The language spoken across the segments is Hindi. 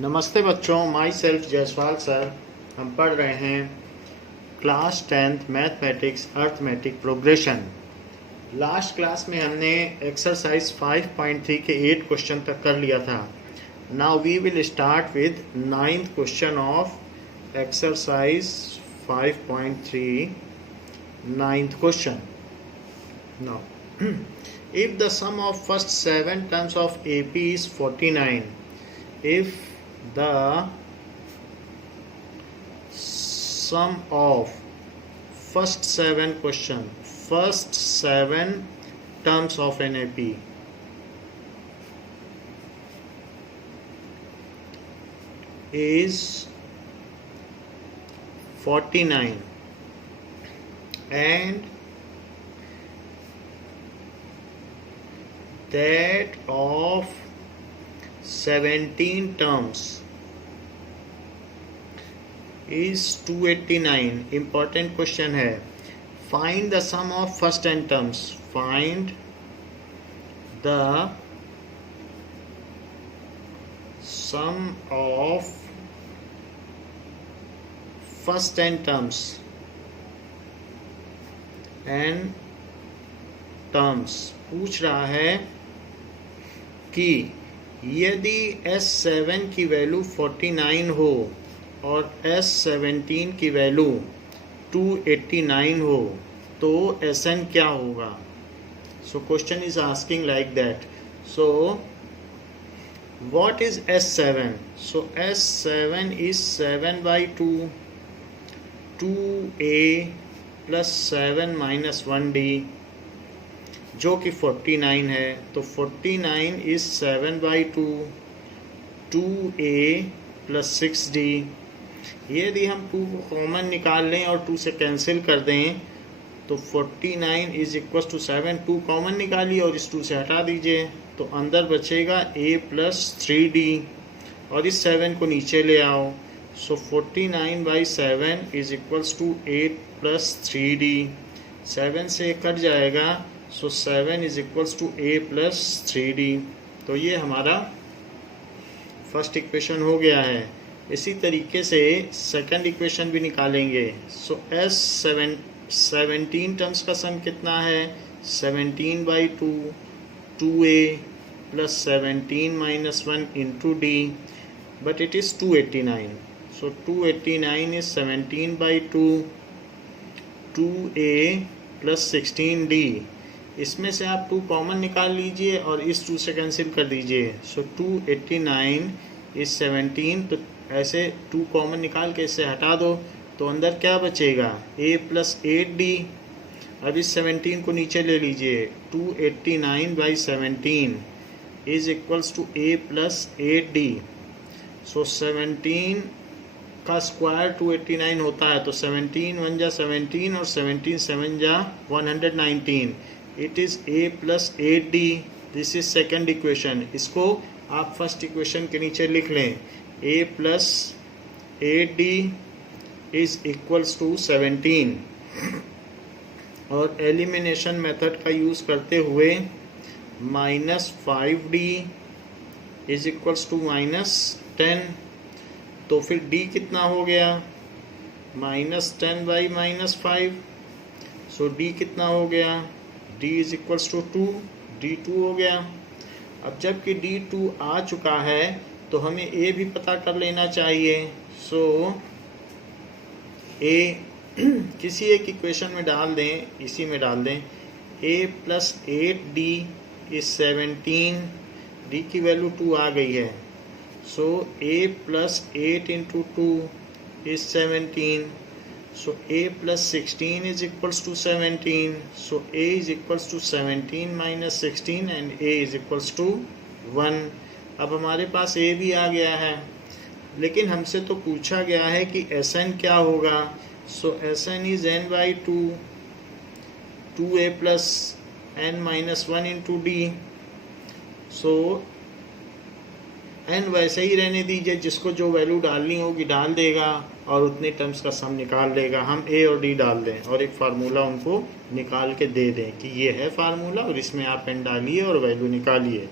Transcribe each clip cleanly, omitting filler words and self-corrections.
नमस्ते बच्चों, माई सेल्फ जयसवाल सर। हम पढ़ रहे हैं class 10th mathematics arithmetic progression. Last class में हमने एक्सरसाइज 5.3 के 8 क्वेश्चन तक कर लिया था। Now we will start with 9th question of exercise 5.3 9th question. Now if the sum of first 7 terms of AP is 49, if the sum of first 7 terms of an AP is 49 and that of 17 terms is 289. Important question है। Find the sum of first 10 terms. Find the sum of first 10 terms and terms। पूछ रहा है कि यदि S7 की वैल्यू 49 हो और S17 की वैल्यू 289 हो तो Sn क्या होगा। So question is asking like that. So what is S7? So S7 is 7/2 2a plus 7 minus 1d जो कि 49 है। तो 49 इज 7/2 2a प्लस 6d। यदि हम 2 को कॉमन निकाल लें और 2 से कैंसिल कर दें तो 49 इज इक्वल टू 7। 2 कॉमन निकालिए और इस 2 से हटा दीजिए तो अंदर बचेगा a प्लस 3d और इस 7 को नीचे ले आओ। So 49/7 is equals to 8 plus 3d। 7 से कट जाएगा so 7 is equals to a plus 3d। तो ये हमारा फर्स्ट इक्वेशन हो गया है। इसी तरीके से सेकंड इक्वेशन भी निकालेंगे। सो S17 टर्म्स का सम कितना है? 17/2 2a plus 17 minus 1 into d but it is 289। So 289 is 17/2 2a plus 16d। इसमें से आप 2 कॉमन निकाल लीजिए और इस 2 से कैंसिल कर दीजिए। सो 289 इज 17। तो ऐसे 2 कॉमन निकाल के इससे हटा दो तो अंदर क्या बचेगा? a plus 8d। अब इस 17 को नीचे ले लीजिए। 289/17 is equals to a plus 8d। So 17 का स्क्वायर 289 होता है तो 17 1 जा 17 और 17 7 जा 119। It is a plus 8d। This is second equation. इसको आप फर्स्ट इक्वेशन के नीचे लिख लें। a plus 8d is equals to 17 और एलिमिनेशन मेथड का यूज़ करते हुए -5d इज इक्वल्स टू -10। तो फिर d कितना हो गया? -10/-5। सो d कितना हो गया? d is equals to 2। d2 हो गया। अब जबकि d2 आ चुका है तो हमें a भी पता कर लेना चाहिए। सो a किसी एक इक्वेशन में डाल दें, इसी में डाल दें। a plus 8d is 17। d की वैल्यू 2 आ गई है। सो a plus 8 into 2 is 17। So a plus 16 is equals to 17. So a is equals to 17 minus 16 and a is equals to 1. अब हमारे पास a भी आ गया है, लेकिन हमसे तो पूछा गया है कि Sn क्या होगा। So Sn is n/2 2a plus n minus 1 into d. So n वैसे ही रहने दीजिए, जिसको जो वैल्यू डालनी होगी डाल देगा और उतने टर्म्स का सम निकाल लेगा। हम a और d डाल दें और एक फार्मूला उनको निकाल के दे दें कि ये है फार्मूला और इसमें आप n डालिए और वैल्यू निकालिए।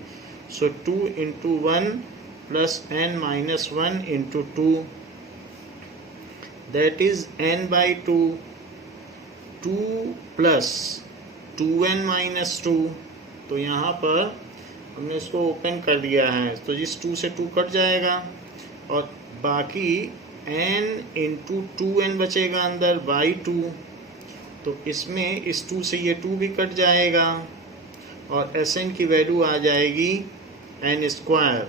सो 2 into 1 plus n minus 1 into 2, that is n by 2, 2 plus 2n minus 2। तो यहाँ पर हमने इसको ओपन कर दिया है, तो जिस 2 से 2 कट जाएगा और बाकी n इंटू 2n बचेगा अंदर बाई 2। तो इसमें इस 2 से ये 2 भी कट जाएगा और Sn की वैल्यू आ जाएगी n square.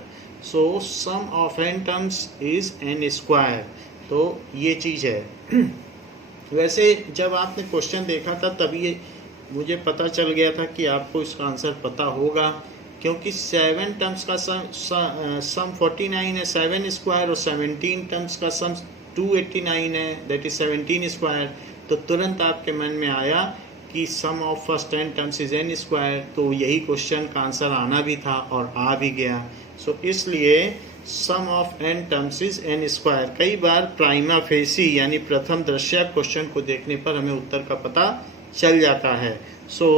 So sum of n terms is n square. तो ये चीज़ है। वैसे जब आपने क्वेश्चन देखा था तभी मुझे पता चल गया था कि आपको इसका आंसर पता होगा, क्योंकि 7 टर्म्स का सम 49 है 7 स्क्वायर और 17 टर्म्स का सम 289 है, दैट इज 17 स्क्वायर। तो तुरंत आपके मन में आया कि sum of first 10 terms is n square, तो यही क्वेश्चन का आंसर आना भी था और आ भी गया। सो इसलिए sum of n terms is n square. कई बार प्राइमा फेसी यानी प्रथम दृश्य क्वेश्चन को देखने पर हमें उत्तर का पता चल जाता है। So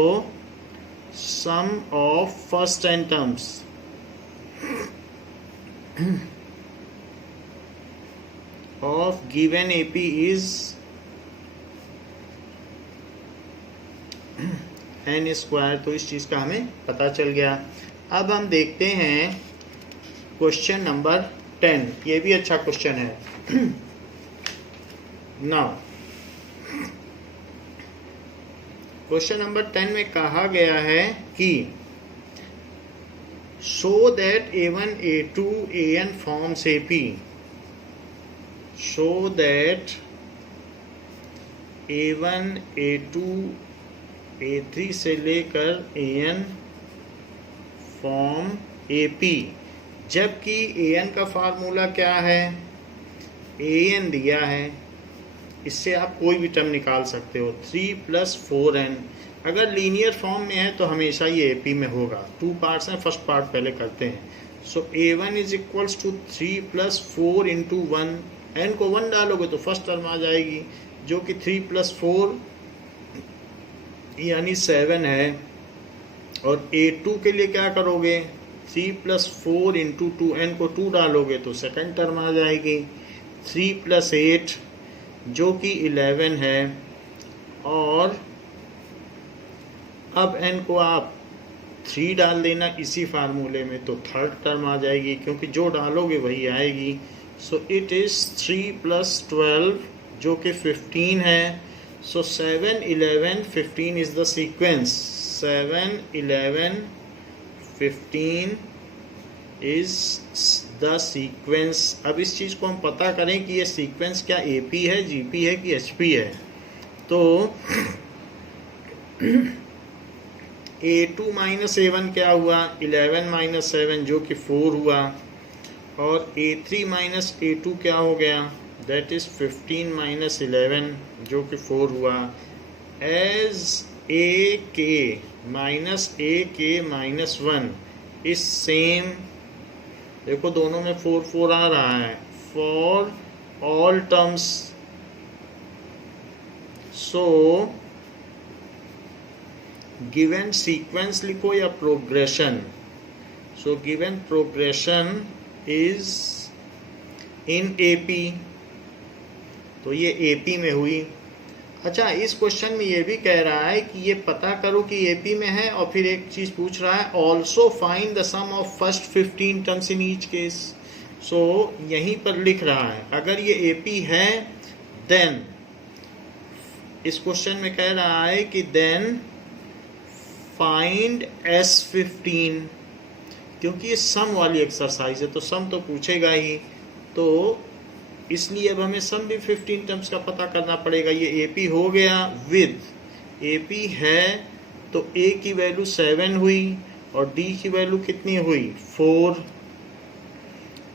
sum of first 10 terms of given AP is n square. तो इस चीज़ का हमें पता चल गया। अब हम देखते हैं क्वेश्चन नंबर 10। ये भी अच्छा क्वेश्चन है। नाउ क्वेश्चन नंबर 10 में कहा गया है कि show that a1 a2 an forms ap। Show that a1 a2 a3 से लेकर an फॉर्म ap, जबकि an का फार्मूला क्या है, an दिया है, इससे आप कोई भी टर्म निकाल सकते हो 3 + 4n। अगर लीनियर फॉर्म में है तो हमेशा ये AP में होगा। 2 पार्ट्स हैं, फर्स्ट पार्ट पहले करते हैं। So a1 is equals to 3 + 4 into 1। n को 1 डालोगे तो फर्स्ट टर्म आ जाएगी जो कि 3 + 4 यानी 7 है। और a2 के लिए क्या करोगे, 3 + 4 इंटू 2, n को 2 डालोगे तो सेकंड टर्म आ जाएगी 3 + 8 जो कि 11 है। और अब n को आप 3 डाल देना इसी फार्मूले में तो थर्ड टर्म आ जाएगी, क्योंकि जो डालोगे वही आएगी। सो इट इज़ 3 + 12 जो कि 15 है। सो 7 11 15 is the sequence. 7 11 15 is the sequence. अब इस चीज़ को हम पता करें कि ये सीक्वेंस क्या AP है, GP है कि HP है। तो a2 - a1 क्या हुआ, 11 - 7 जो कि 4 हुआ। और a3 - a2 क्या हो गया, दैट इज 15 - 11 जो कि 4 हुआ। एज ak - 1 इज सेम, देखो दोनों में 4 4 आ रहा है, for all terms. So given sequence लिखो या progression. So given progression is in AP, तो ये AP में हुई। अच्छा, इस क्वेश्चन में ये भी कह रहा है कि ये पता करो कि AP में है, और फिर एक चीज पूछ रहा है also find the sum of first 15 terms in each case. So यहीं पर लिख रहा है अगर ये AP है देन, इस क्वेश्चन में कह रहा है कि देन फाइंड S15, क्योंकि ये सम वाली एक्सरसाइज है तो सम तो पूछेगा ही, तो इसलिए अब हमें सम भी 15 टर्म्स का पता करना पड़ेगा। ये AP हो गया, विद AP है तो A की वैल्यू 7 हुई और D की वैल्यू कितनी हुई, 4।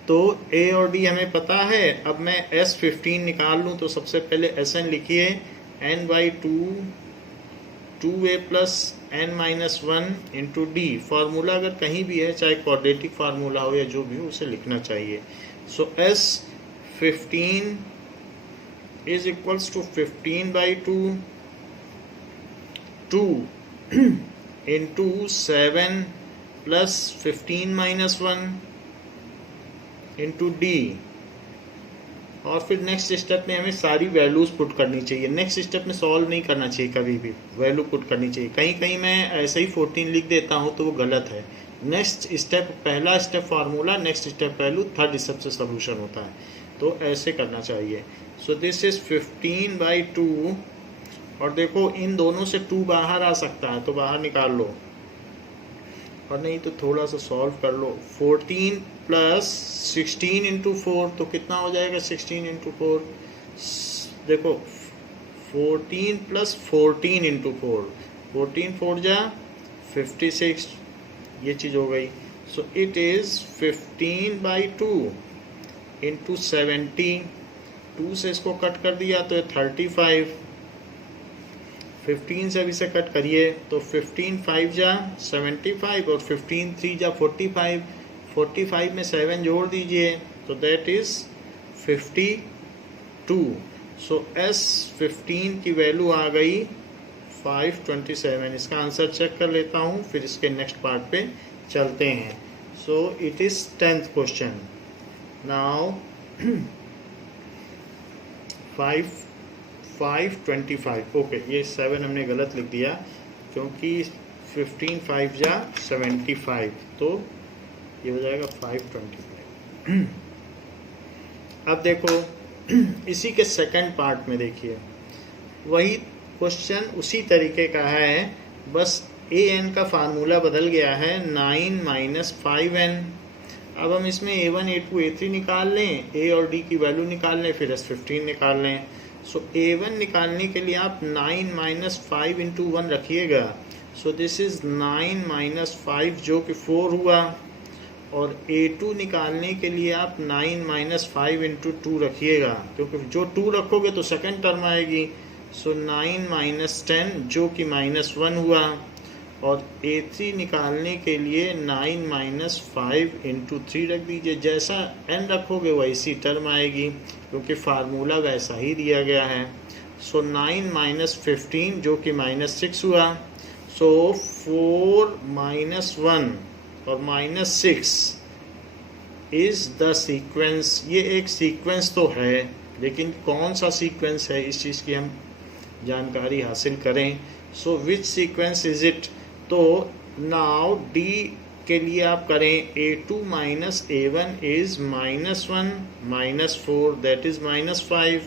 तो A और D हमें पता है। अब मैं S15 निकाल लूँ तो सबसे पहले Sn लिखिए, n/2 2a + n - 1 into D। Formula अगर कहीं भी है, चाहे क्वाड्रेटिक फार्मूला हो या जो भी हो, उसे लिखना चाहिए। So S15 is equals to 15/2 2 into 7 + 15 - 1 into d, और फिर नेक्स्ट स्टेप में हमें सारी वैल्यूज़ पुट करनी चाहिए। नेक्स्ट स्टेप में सॉल्व नहीं करना चाहिए, कभी भी वैल्यू पुट करनी चाहिए। कहीं कहीं मैं ऐसे ही 14 लिख देता हूँ तो वो गलत है। नेक्स्ट स्टेप, पहला step formula, next step value, third step से सोल्यूशन होता है, तो ऐसे करना चाहिए। सो दिस इज 15/2, और देखो इन दोनों से 2 बाहर आ सकता है तो बाहर निकाल लो, और नहीं तो थोड़ा सा सॉल्व कर लो। 14 प्लस 16 इंटू 4 तो कितना हो जाएगा? 16 इंटू 4, देखो 14 प्लस 14 इंटू 4, 14 4 जा 56, ये चीज़ हो गई। सो इट इज़ 15/2 इंटू 70, 2 से इसको कट कर दिया तो 35, 15 से भी से कट करिए तो 15 5 जा 75, और 15 3 जा 45, 45 में 7 जोड़ दीजिए तो दैट इज 52। सो S15 की वैल्यू आ गई 527। इसका आंसर चेक कर लेता हूँ, फिर इसके नेक्स्ट पार्ट पे चलते हैं। सो it is 10th question now. 525, okay, ये 7 हमने गलत लिख दिया क्योंकि 15 5 जा 75, तो ये हो जाएगा 525। अब देखो इसी के सेकंड पार्ट में देखिए, वही क्वेश्चन उसी तरीके का है, बस an का फार्मूला बदल गया है, 9 माइनस 5n। अब हम इसमें a1 a2 a3 निकाल लें, a और d की वैल्यू निकाल लें, फिर S15 निकाल लें। सो a1 निकालने के लिए आप 9 माइनस 5 इंटू 1 रखिएगा। सो दिस इज़ 9 माइनस 5 जो कि 4 हुआ, और a2 निकालने के लिए आप 9 माइनस 5 इंटू 2 रखिएगा, क्योंकि जो 2 रखोगे तो सेकंड टर्म आएगी। सो 9 माइनस 10 जो कि -1 हुआ, और a3 निकालने के लिए 9 माइनस 5 इंटू 3 रख दीजिए। जैसा n रखोगे वैसी टर्म आएगी, क्योंकि फार्मूला वैसा ही दिया गया है। सो 9 माइनस 15 जो कि -6 हुआ। सो 4 माइनस 1 और -6 इज़ द सीक्वेंस। ये एक सीक्वेंस तो है, लेकिन कौन सा सीक्वेंस है इस चीज़ की हम जानकारी हासिल करें। सो विच सीक्वेंस इज इट? तो नाउ d के लिए आप करें a2 minus a1 is -1 -4 that is -5,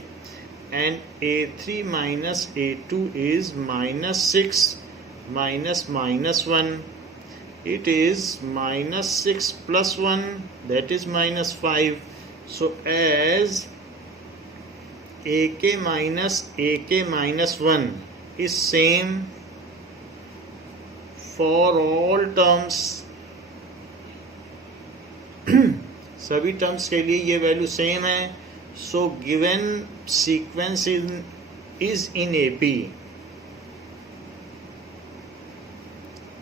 and a3 minus a2 is -6 -1, it is -6 plus 1 that is -5. So as ak minus 1 is same for all terms, सभी टर्म्स के लिए ये वैल्यू सेम है। So given sequence is in AP,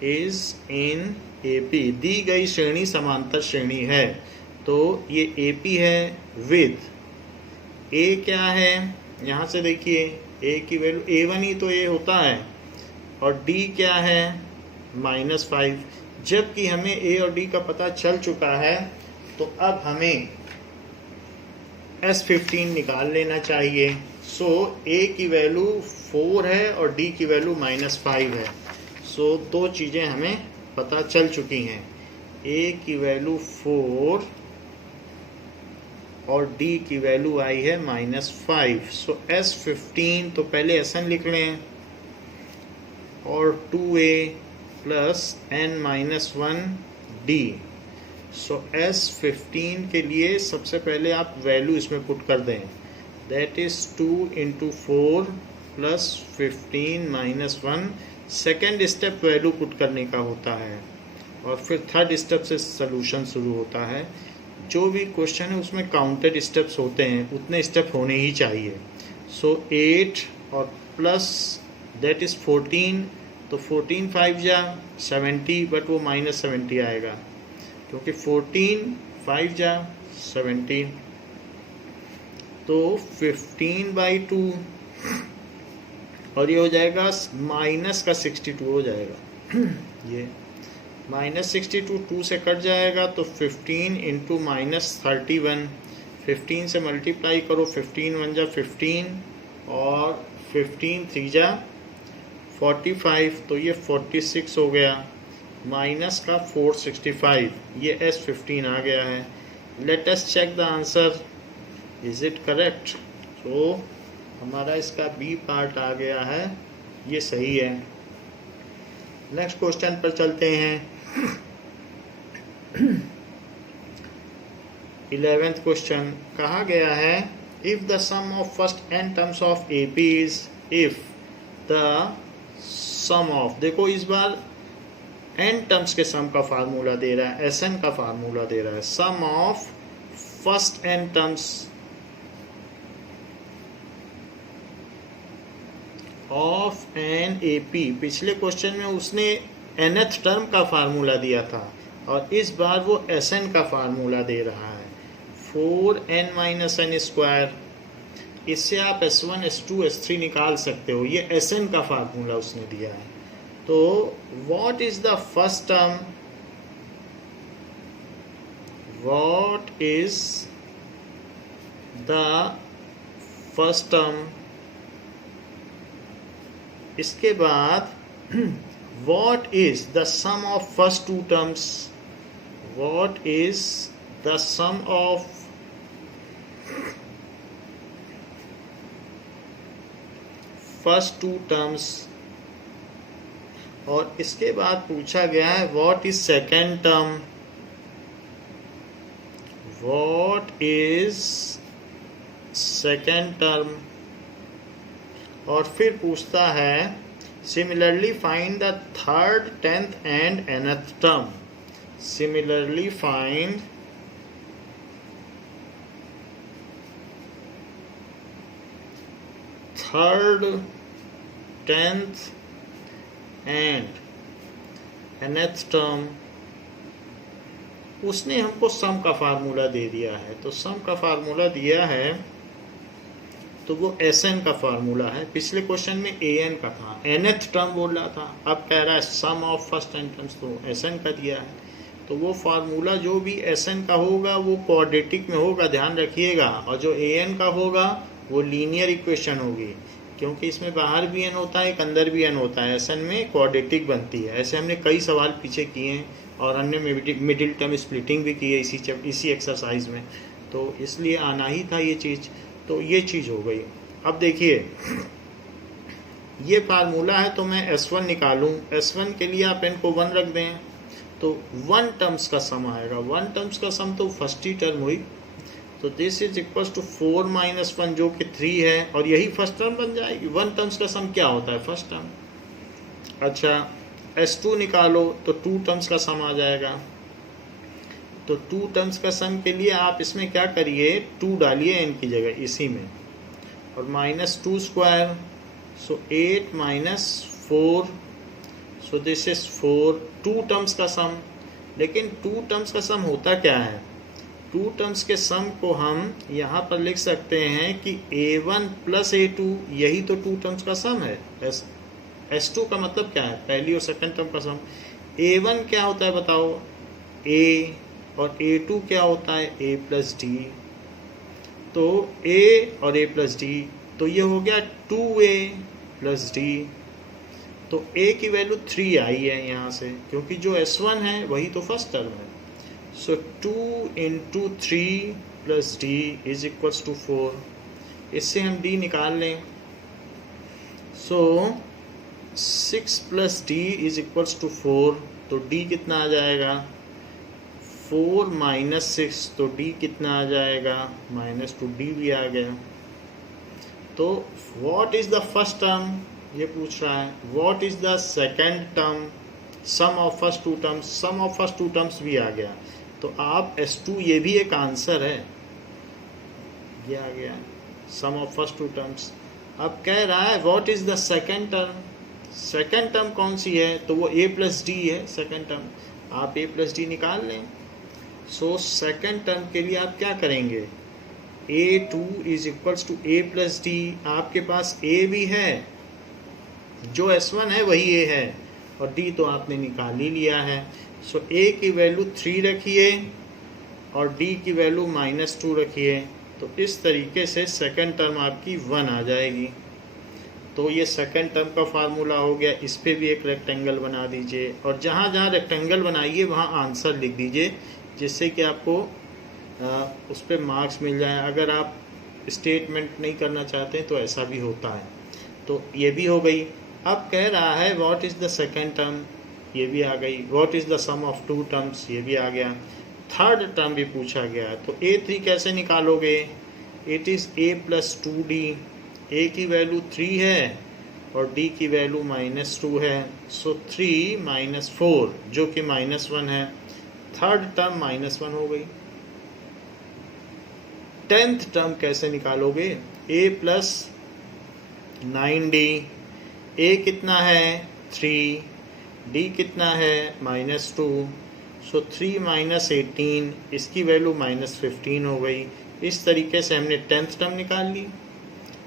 is in AP, दी गई श्रेणी समांतर श्रेणी है, तो ये AP है विद A क्या है, यहाँ से देखिए A की वैल्यू A1 ही तो A होता है, और D क्या है -5। जबकि हमें A और D का पता चल चुका है, तो अब हमें S15 निकाल लेना चाहिए। सो A की वैल्यू 4 है और D की वैल्यू -5 है। सो दो चीज़ें हमें पता चल चुकी हैं, A की वैल्यू 4 और D की वैल्यू आई है -5। सो S15 तो पहले Sn लिख लें, और 2A प्लस n-1D। सो S15 के लिए सबसे पहले आप वैल्यू इसमें पुट कर दें, that is 2 into 4 plus 15 -1। Second step value put करने का होता है, और फिर थर्ड स्टेप से सलूशन शुरू होता है। जो भी क्वेश्चन है उसमें काउंटेड स्टेप्स होते हैं, उतने स्टेप होने ही चाहिए। सो 8 और प्लस दैट इज़ 14, तो 14 5 जा 70, बट वो -70 आएगा, क्योंकि 14 5 जा 70, तो 15/2, और ये हो जाएगा माइनस का 62 हो जाएगा ये -62 2 से कट जाएगा तो 15 इंटू -31, 15 से मल्टीप्लाई करो, 15 1 जा 15 और 15 3 जा 45, तो ये 46 हो गया, माइनस का 465, ये S15 आ गया है। Let us check the answer, is it correct? तो हमारा इसका बी पार्ट आ गया है, ये सही है। नेक्स्ट क्वेश्चन पर चलते हैं। 11th क्वेश्चन कहा गया है, if the sum of first n terms of AP is, if the sum of, देखो इस बार n टर्म्स के सम का फार्मूला दे रहा है, Sn का फार्मूला दे रहा है। Sum of first n terms of an AP, पिछले क्वेश्चन में उसने nth टर्म का फार्मूला दिया था और इस बार वो Sn का फार्मूला दे रहा है, 4n-n²। इससे आप S1 S2 S3 निकाल सकते हो, ये Sn का फार्मूला उसने दिया है। तो what is the first term, what is the first term, इसके बाद what is the sum of first two terms, what is the sum of first two terms, और इसके बाद पूछा गया है what is second term, what is second term, और फिर पूछता है similarly find the third, 10th and nth term. Similarly find third, 10th and nth term. उसने हमको सम का फार्मूला दे दिया है, तो सम का फार्मूला दिया है तो वो Sn का फार्मूला है। पिछले क्वेश्चन में An का था, nth टर्म बोल रहा था, अब कह रहा है sum of first n terms, तो Sn का दिया है। तो वो फार्मूला जो भी Sn का होगा वो क्वाड्रेटिक में होगा, ध्यान रखिएगा, और जो An का होगा वो लीनियर इक्वेशन होगी, क्योंकि इसमें बाहर भी n होता है, एक अंदर भी n होता है, Sn में क्वाड्रेटिक बनती है। ऐसे हमने कई सवाल पीछे किए हैं और हमने मिडिल टर्म स्प्लिटिंग भी की है इसी एक्सरसाइज में, तो इसलिए आना ही था ये चीज़। तो ये चीज़ हो गई। अब देखिए ये फार्मूला है, तो मैं S1 निकालूं, S1 के लिए आप n को 1 रख दें, तो 1 टर्म्स का सम आएगा। 1 टर्म्स का सम तो फर्स्ट ही टर्म हुई, तो दिस इज इक्वल टू 4 - 1 जो कि 3 है, और यही फर्स्ट टर्म बन जाएगी। 1 टर्म्स का सम क्या होता है, फर्स्ट टर्म। अच्छा S2 निकालो तो 2 टर्म्स का सम आ जाएगा, तो 2 टर्म्स का सम के लिए आप इसमें क्या करिए, 2 डालिए n की जगह इसी में, और -2², सो 8 - 4, सो दिस इज 4, 2 टर्म्स का सम। लेकिन 2 टर्म्स का सम होता क्या है, 2 टर्म्स के सम को हम यहाँ पर लिख सकते हैं कि A1 + A2, यही तो 2 टर्म्स का सम है। S2 का मतलब क्या है, पहली और सेकंड टर्म का सम। A1 क्या होता है बताओ, A, और A2 क्या होता है, A + D, तो A और A + D, तो ये हो गया 2A + D, तो A की वैल्यू 3 आई है यहाँ से, क्योंकि जो S1 है वही तो फर्स्ट टर्म है। सो 2 × 3 + D इज इक्वल्स टू 4। इससे हम D निकाल लें, सो 6 + D इज इक्वल्स टू 4, तो D कितना आ जाएगा, 4 - 6, तो D कितना आ जाएगा, -2D भी आ गया। तो what is the first term, ये पूछ रहा है, what is the second term, sum of first two terms, sum of first two terms भी आ गया। तो आप S2, ये भी एक आंसर है, ये आ गया सम ऑफ फर्स्ट टू टर्म्स। अब कह रहा है what is the second term, second term कौन सी है, तो वो A + D है सेकंड टर्म, आप A + D निकाल लें। सो सेकंड टर्म के लिए आप क्या करेंगे, A2 is equals to A + D, आपके पास A भी है, जो S1 है वही A है, और D तो आपने निकाल ही लिया है। सो a की वैल्यू 3 रखिए और d की वैल्यू -2 रखिए, तो इस तरीके से सेकंड टर्म आपकी 1 आ जाएगी। तो ये सेकंड टर्म का फार्मूला हो गया। इस पे भी एक रेक्टेंगल बना दीजिए और जहाँ जहाँ रेक्टेंगल बनाइए वहाँ आंसर लिख दीजिए, जिससे कि आपको उस पर मार्क्स मिल जाए। अगर आप स्टेटमेंट नहीं करना चाहते हैं तो ऐसा भी होता है। तो ये भी हो गई। अब कह रहा है what is the second term, ये भी आ गई। What is the sum of two terms, ये भी आ गया। थर्ड टर्म भी पूछा गया है, तो a3 कैसे निकालोगे? It is a + 2d। a की वैल्यू 3 है और d की वैल्यू -2 है। सो 3 - 4 जो कि -1 है। थर्ड टर्म -1 हो गई। टेंथ टर्म कैसे निकालोगे? a + 9d। a कितना है? 3। d कितना है? -2। सो 3 - 18, इसकी वैल्यू -15 हो गई। इस तरीके से हमने टेंथ टर्म निकाल ली।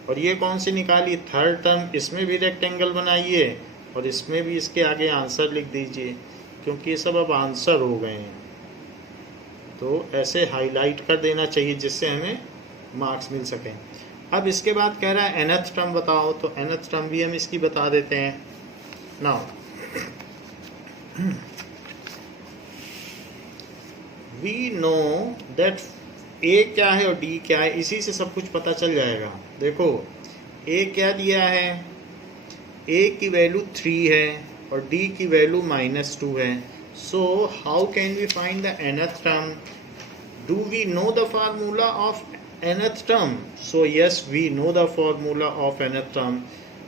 और ये कौन सी निकाली? Third term. इसमें भी रेक्टेंगल बनाइए और इसमें भी इसके आगे आंसर लिख दीजिए, क्योंकि ये सब अब आंसर हो गए हैं। तो ऐसे हाईलाइट कर देना चाहिए जिससे हमें मार्क्स मिल सकें। अब इसके बाद कह रहा है nth टर्म बताओ, तो nth टर्म भी हम इसकी बता देते हैं। Now we know that a क्या है और d क्या है, इसी से सब कुछ पता चल जाएगा। देखो a क्या दिया है? a की वैल्यू 3 है और d की वैल्यू -2 है। So how can we find the nth term? Do we know the formula of nth term? So yes, we know the formula of nth term.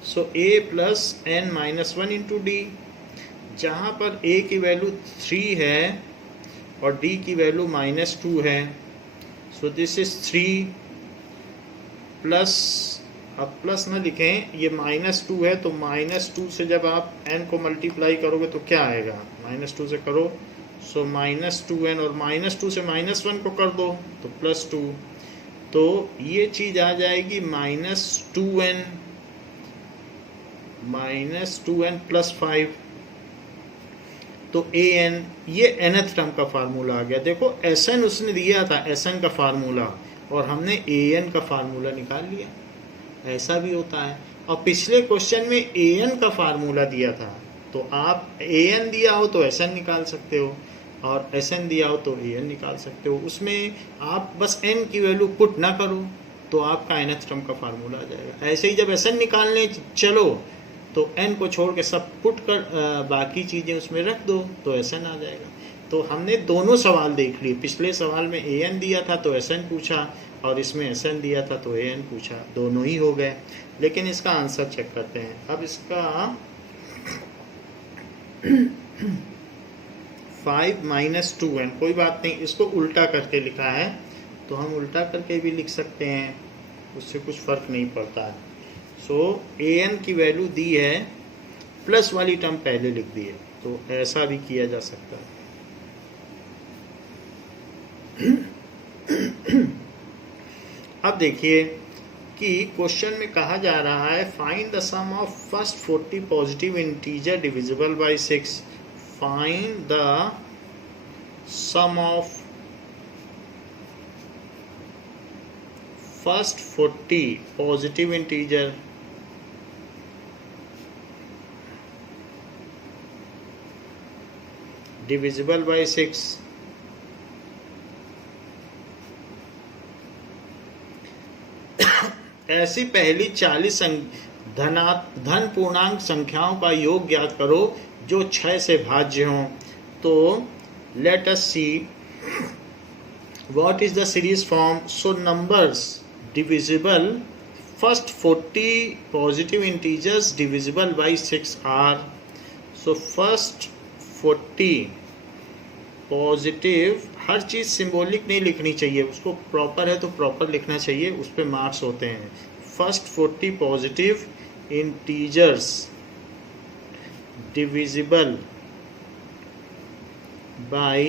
So a + n-1 into d, जहाँ पर a की वैल्यू 3 है और d की वैल्यू -2 है। सो दिस इज 3 प्लस, अब प्लस ना लिखें, ये -2 है, तो -2 से जब आप n को मल्टीप्लाई करोगे तो क्या आएगा? -2 से करो, सो -2n, और -2 से -1 को कर दो तो +2। तो ये चीज आ जाएगी -2n + 5। तो an, ये nth टर्म का फार्मूला आ गया। देखो sn उसने दिया था, sn का फार्मूला, और हमने an का फार्मूला निकाल लिया। ऐसा भी होता है। और पिछले क्वेश्चन में an का फार्मूला दिया था, तो आप an दिया हो तो sn निकाल सकते हो और sn दिया हो तो an निकाल सकते हो। उसमें आप बस n की वैल्यू पुट ना करो तो आपका nth टर्म का फार्मूला आ जाएगा। ऐसे ही जब sn निकालने चलो तो n को छोड़ के सब पुट कर बाकी चीज़ें उसमें रख दो तो sn आ जाएगा। तो हमने दोनों सवाल देख लिए। पिछले सवाल में an दिया था तो sn पूछा और इसमें sn दिया था तो an पूछा, दोनों ही हो गए। लेकिन इसका आंसर चेक करते हैं। अब इसका 5 - 2n, कोई बात नहीं, इसको उल्टा करके लिखा है तो हम उल्टा करके भी लिख सकते हैं, उससे कुछ फर्क नहीं पड़ता है। सो an की वैल्यू दी है, प्लस वाली टर्म पहले लिख दी है, तो ऐसा भी किया जा सकता है। अब देखिए कि क्वेश्चन में कहा जा रहा है find the sum of first 40 positive integer divisible by 6। Find the sum of first 40 positive integer divisible by 6। ऐसी पहली 40 धन पूर्णांक संख्याओं का योग ज्ञात करो जो 6 से भाज्य हों। तो let us see what is the series form. So numbers divisible, first 40 positive integers divisible by 6 are. So first 40 positive, हर चीज़ सिंबॉलिक नहीं लिखनी चाहिए, उसको प्रॉपर है तो प्रॉपर लिखना चाहिए, उस पर मार्क्स होते हैं। First 40 positive integers divisible by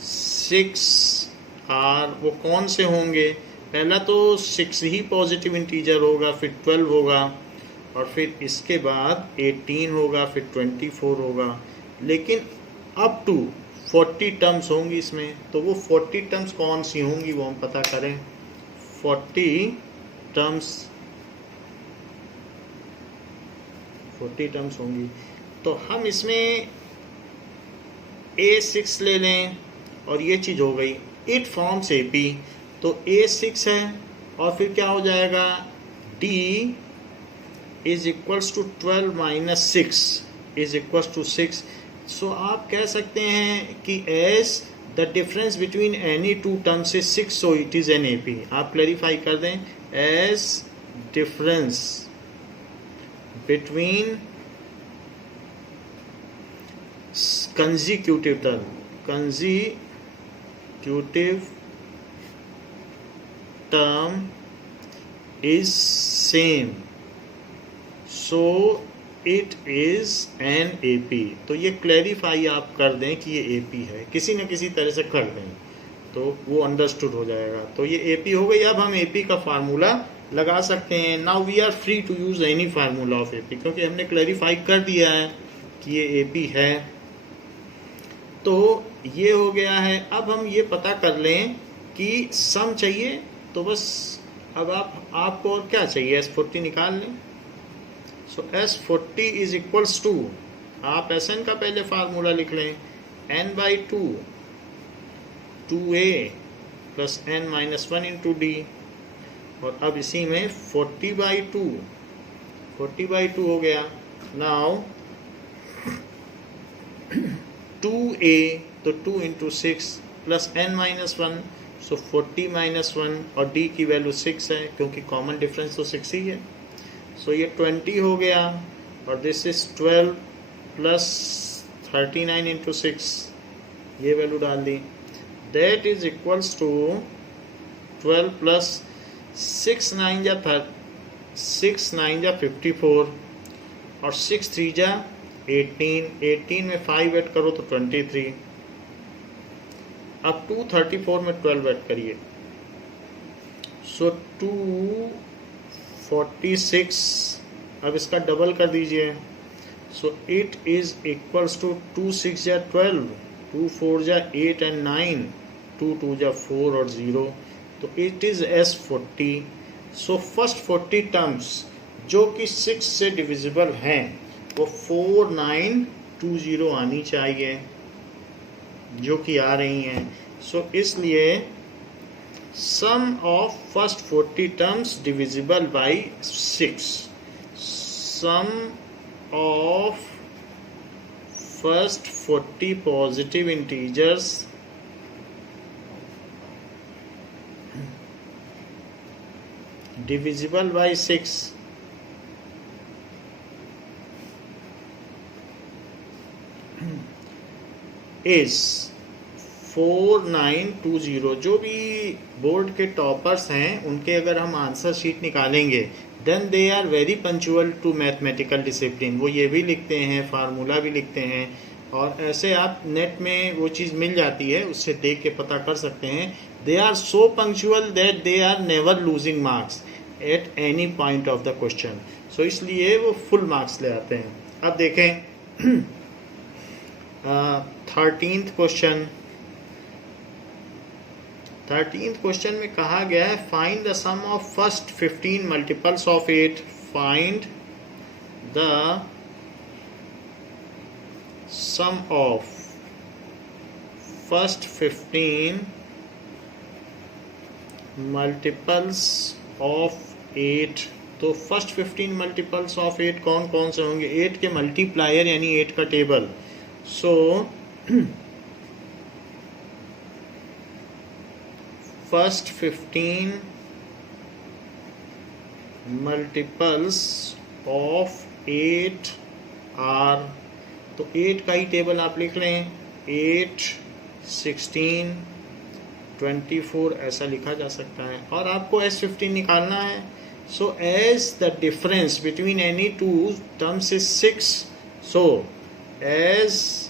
6 are, वो कौन से होंगे? पहला तो 6 ही पॉजिटिव इंटीजर होगा, फिर 12 होगा और फिर इसके बाद 18 होगा, फिर 24 होगा। लेकिन अप टू 40 टर्म्स होंगी इसमें, तो वो 40 टर्म्स कौन सी होंगी वो हम पता करें। 40 टर्म्स होंगी, तो हम इसमें A6 ले लें और ये चीज़ हो गई। इट फॉर्म्स AP, तो A6 है और फिर क्या हो जाएगा, D is equals to 12 minus 6 is equals to 6। So आप कह सकते हैं कि as the difference between any two terms is 6, so it is an AP। आप क्लैरिफाई कर दें, as difference between consecutive term is same, so it is an AP। तो ये क्लैरिफाई आप कर दें कि ये AP है, किसी न किसी तरह से कर दें तो वो अंडरस्टूड हो जाएगा। तो ये AP हो गई। अब हम AP का फार्मूला लगा सकते हैं। Now we are free to use any formula of AP, क्योंकि हमने क्लैरिफाई कर दिया है कि ये AP है। तो ये हो गया है। अब हम ये पता कर लें कि सम चाहिए, तो बस अब आपको और क्या चाहिए, S40 निकाल लें। सो S40 इज इक्वल्स टू, आप Sn का पहले फार्मूला लिख लें, n/2 2a plus n minus 1 into D, और अब इसी में 40/2 हो गया। नाउ 2a, तो 2 इंटू 6 प्लस n माइनस 1, सो 40 माइनस 1, और D की वैल्यू 6 है क्योंकि कॉमन डिफरेंस तो 6 ही है। सो ये 20 हो गया, और दिस इज 12 प्लस 39 इंटू 6, ये वैल्यू डाल दी। That is equals to 12 plus 6 9 जा 54, और 6 3 जा 18 में 5 ऐड करो तो 23। अब 234 में 12 ऐड करिए, सो 246। अब इसका डबल कर दीजिए, so it is equals to 2 6 जा 12, 2 4 जा 8 एंड 9, 2 2 जा 4 और 0, तो it is S40। So first 40 terms जो कि 6 से डिविजिबल हैं वो 4920 आनी चाहिए, जो कि आ रही हैं। सो इसलिए sum of first 40 terms divisible by 6, sum of first 40 positive integers divisible by 6 is 4920। जो भी बोर्ड के टॉपर्स हैं उनके अगर हम आंसर शीट निकालेंगे, then they are very punctual to mathematical discipline. वो ये भी लिखते हैं, फार्मूला भी लिखते हैं, और ऐसे आप नेट में वो चीज़ मिल जाती है, उससे देख के पता कर सकते हैं। They are so punctual that they are never losing marks at any point of the question. So इसलिए वो फुल मार्क्स ले आते हैं। अब देखें 13th क्वेश्चन में कहा गया है find the sum of first 15 multiples of 8। Find the sum of first 15 multiples of 8। तो फर्स्ट 15 मल्टीपल्स ऑफ 8 कौन कौन से होंगे? 8 के मल्टीप्लायर यानी 8 का table. So first 15 multiples of 8 are, तो 8 का ही टेबल आप लिख लें, 8 16 24 ऐसा लिखा जा सकता है। और आपको S15 निकालना है। So as the difference between any two terms is 6, so as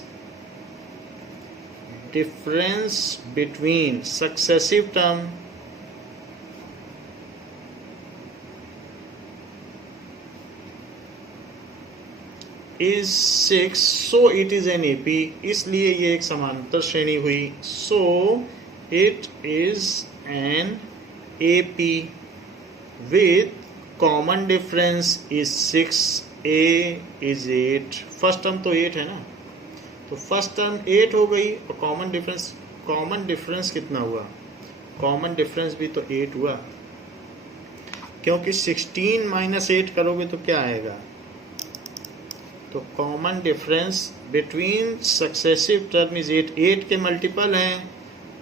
difference between successive term is 6, so it is an AP, इसलिए ये एक समांतर श्रेणी हुई, so it is an AP with common difference is 6, a is 8। First term तो 8 है ना, तो फर्स्ट टर्म 8 हो गई और कॉमन डिफरेंस कितना हुआ, कॉमन डिफरेंस भी तो 8 हुआ, क्योंकि 16 माइनस 8 करोगे तो क्या आएगा, तो common difference between successive term is 8, 8 के मल्टीपल हैं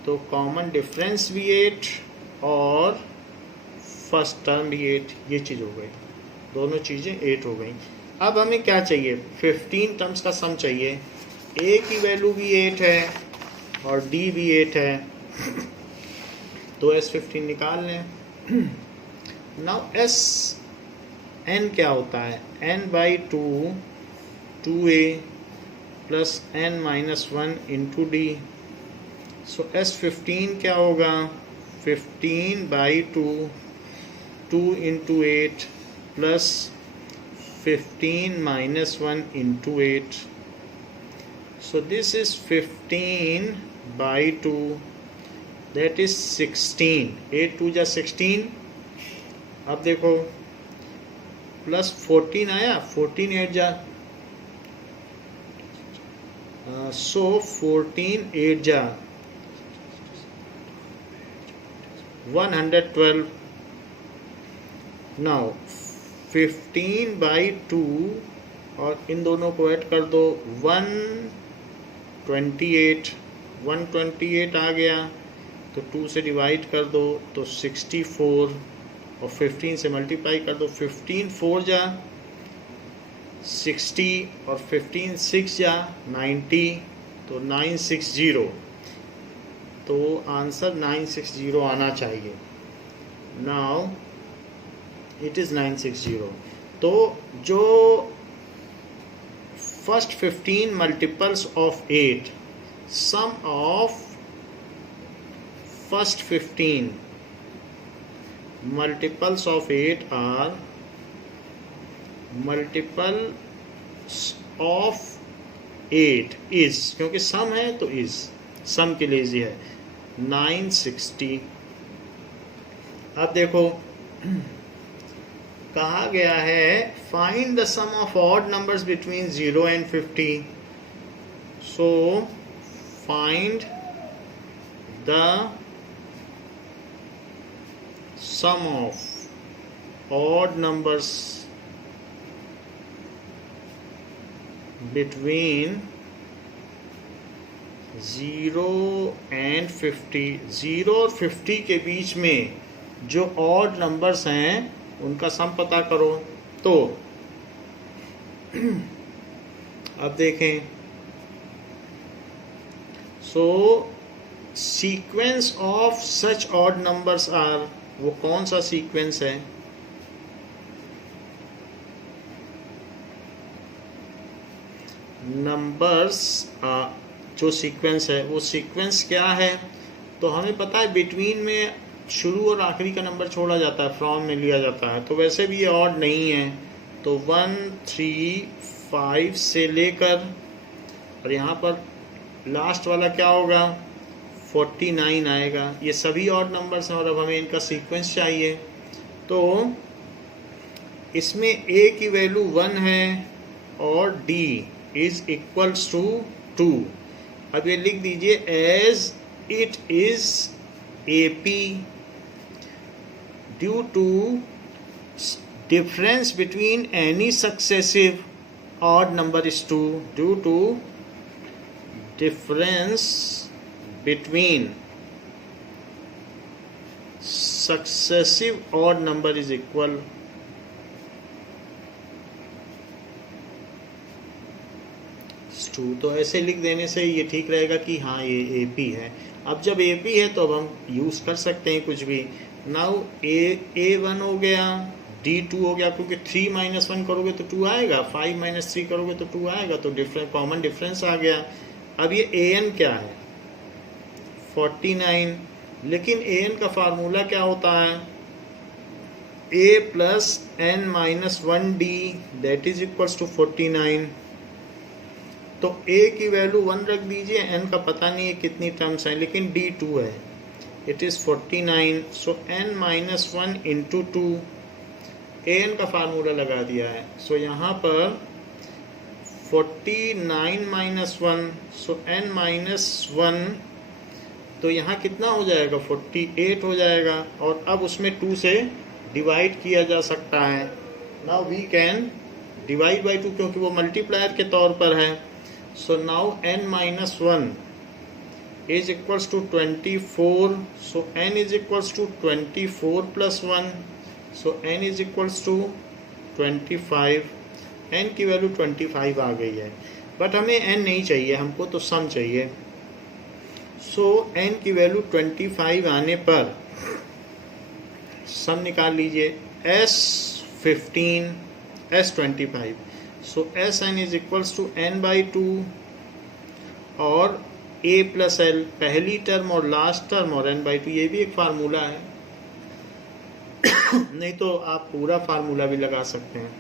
तो कॉमन डिफरेंस भी 8 और फर्स्ट टर्म भी 8, ये चीज़ हो गई, दोनों चीज़ें 8 हो गई। अब हमें क्या चाहिए, 15 टर्म्स का सम चाहिए, a की वैल्यू भी 8 है और d भी 8 है, तो S15 निकाल लें। नाउ एस एन क्या होता है, n by 2a plus n minus 1 into D, so S15 क्या होगा, 15 by 2 into 8 plus 15 minus 1 into 8, so this is 15 by 2, that is 16, 8 2 जा 16, अब देखो प्लस 14 आया, 14 8 जा, सो 14 8 जा 112, नाउ 15 बाई 2 और इन दोनों को ऐड कर दो, 128 आ गया, तो 2 से डिवाइड कर दो तो 64 और 15 से मल्टीप्लाई कर दो, 15 4 जा 60 और 15 6 जा 90, तो 960, तो आंसर 960 आना चाहिए। नाउ इट इज़ 960, तो जो first 15 multiples of 8, sum of first 15 multiples of 8 are multiples of 8 is, क्योंकि सम है तो is, सम के लिए इजी है, 960। अब देखो कहा गया है find the sum of odd numbers between 0 and 50, so find the sum of odd numbers between 0 and 50, 0 और 50 के बीच में जो odd numbers हैं उनका सम पता करो। तो अब देखें, so sequence of such odd numbers are, वो कौन सा सीक्वेंस है, नंबर्स जो सीक्वेंस है वो सीक्वेंस क्या है, तो हमें पता है बिटवीन में शुरू और आखिरी का नंबर छोड़ा जाता है, फ्रॉम में लिया जाता है, तो वैसे भी ये ऑड नहीं है, तो 1 3 5 से लेकर और यहाँ पर लास्ट वाला क्या होगा 49 आएगा, ये सभी ऑड नंबर्स हैं और अब हमें इनका सीक्वेंस चाहिए। तो इसमें a की वैल्यू 1 है और d इज इक्वल्स टू 2, अब ये लिख दीजिए as it is AP due to difference between any successive odd number is 2, due to difference between successive odd number is equal to, तो ऐसे लिख देने से ये ठीक रहेगा कि हाँ ये AP है। अब जब AP है तो अब हम यूज कर सकते हैं कुछ भी। नाउ A1 हो गया, D2 हो गया, क्योंकि 3 माइनस 1 करोगे तो 2 आएगा, 5 माइनस 3 करोगे तो 2 आएगा, तो डिफरेंस कॉमन डिफरेंस आ गया। अब ये AN क्या है 49, लेकिन AN का फार्मूला क्या होता है A plus N minus 1D that is equals to 49, तो a की वैल्यू 1 रख दीजिए, n का पता नहीं है कितनी टर्म्स हैं, लेकिन d 2 है, it is 49, so n minus 1 into 2, an का फार्मूला लगा दिया है, सो यहाँ पर 49 माइनस 1, सो n माइनस 1, तो यहाँ कितना हो जाएगा, 48 हो जाएगा, और अब उसमें 2 से डिवाइड किया जा सकता है। Now we can divide by 2 क्योंकि वो मल्टीप्लायर के तौर पर है। So now n minus 1 is equals to 24, so n is equals to 24 plus 1, so n is equals to 25, n की वैल्यू 25 आ गई है, बट हमें n नहीं चाहिए, हमको तो सम चाहिए। सो n की वैल्यू 25 आने पर सम निकाल लीजिए, S15 S25, so Sn is equals to n by 2 और a प्लस l, पहली टर्म और लास्ट टर्म और n बाई 2, ये भी एक फार्मूला है नहीं तो आप पूरा फार्मूला भी लगा सकते हैं,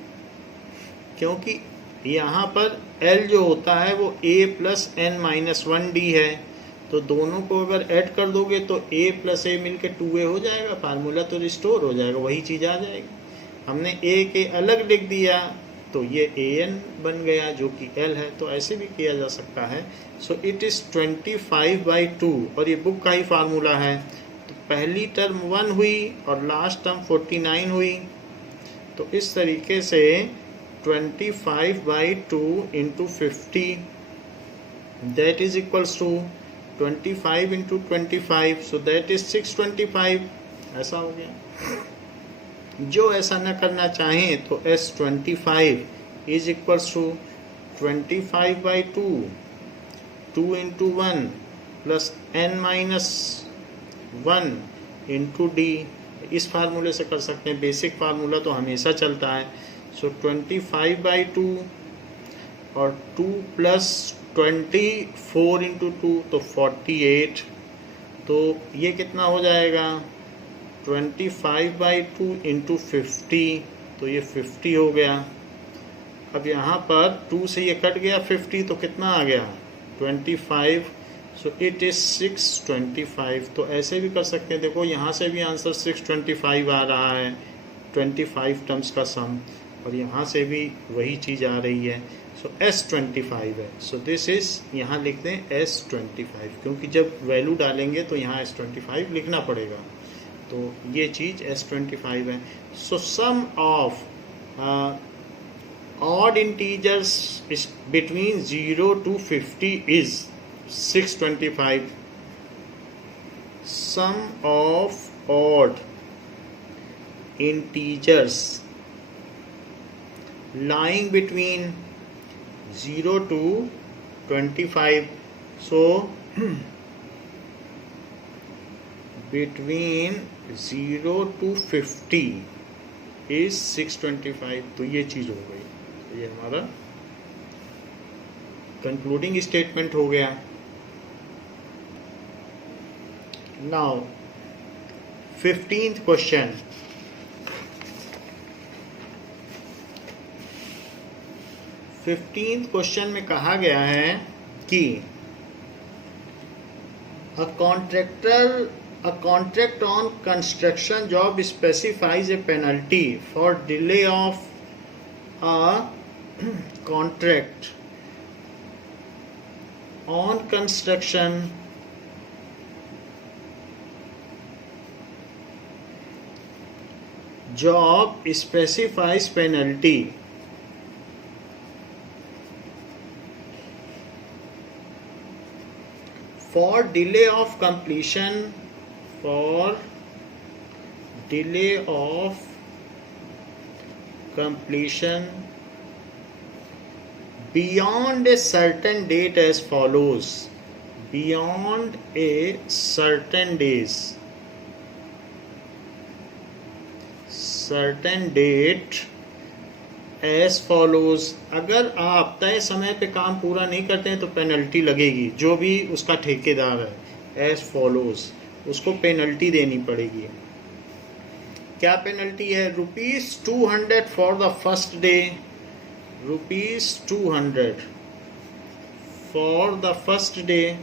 क्योंकि यहाँ पर l जो होता है वो a plus n minus 1d है, तो दोनों को अगर ऐड कर दोगे तो a प्लस a मिल के 2a हो जाएगा, फार्मूला तो रिस्टोर हो जाएगा, वही चीज़ आ जाएगी। हमने a के अलग लिख दिया तो ये an बन गया जो कि l है, तो ऐसे भी किया जा सकता है। सो इट इज़ 25 बाई 2, और ये बुक का ही फार्मूला है, तो पहली टर्म 1 हुई और लास्ट टर्म 49 हुई, तो इस तरीके से 25 by 2 into 50, that is equals to 25 into 25, so that is 625, ऐसा हो गया। जो ऐसा न करना चाहें तो S25 is equals to 25 by 2, 2 into 1 plus n minus 1 into d, इस फार्मूले से कर सकते हैं, बेसिक फार्मूला तो हमेशा चलता है। सो 25 बाई 2 और 2 प्लस 24 इंटू 2 तो 48, तो ये कितना हो जाएगा 25 बाई 2 इंटू 50, तो ये 50 हो गया। अब यहाँ पर 2 से ये कट गया 50, तो कितना आ गया 25, सो इट इज़ 625, तो ऐसे भी कर सकते हैं। देखो यहाँ से भी आंसर 625 आ रहा है, 25 टर्म्स का सम, और यहाँ से भी वही चीज़ आ रही है। सो S25 है, सो दिस इज़, यहाँ लिख दें S25, क्योंकि जब वैल्यू डालेंगे तो यहाँ S25 लिखना पड़ेगा, तो ये चीज़ S25 है। So sum of odd integers is between 0 to 50 is 625. Sum of odd integers lying between 0 to 25. So between 0 to 50 is 625. तो ये चीज़ हो गई, ये हमारा कंक्लूडिंग स्टेटमेंट हो गया। नाउ 15th क्वेश्चन, में कहा गया है कि a contract on construction job specifies a penalty for delay of a contract on construction job specifies penalty for delay of completion, for delay of completion beyond a certain date as follows. Beyond a certain days, certain date as follows. अगर आप तय समय पे काम पूरा नहीं करते हैं तो पेनल्टी लगेगी, जो भी उसका ठेकेदार है as follows, उसको पेनल्टी देनी पड़ेगी। क्या पेनल्टी है? ₹200 for the first day, ₹200 for the first day,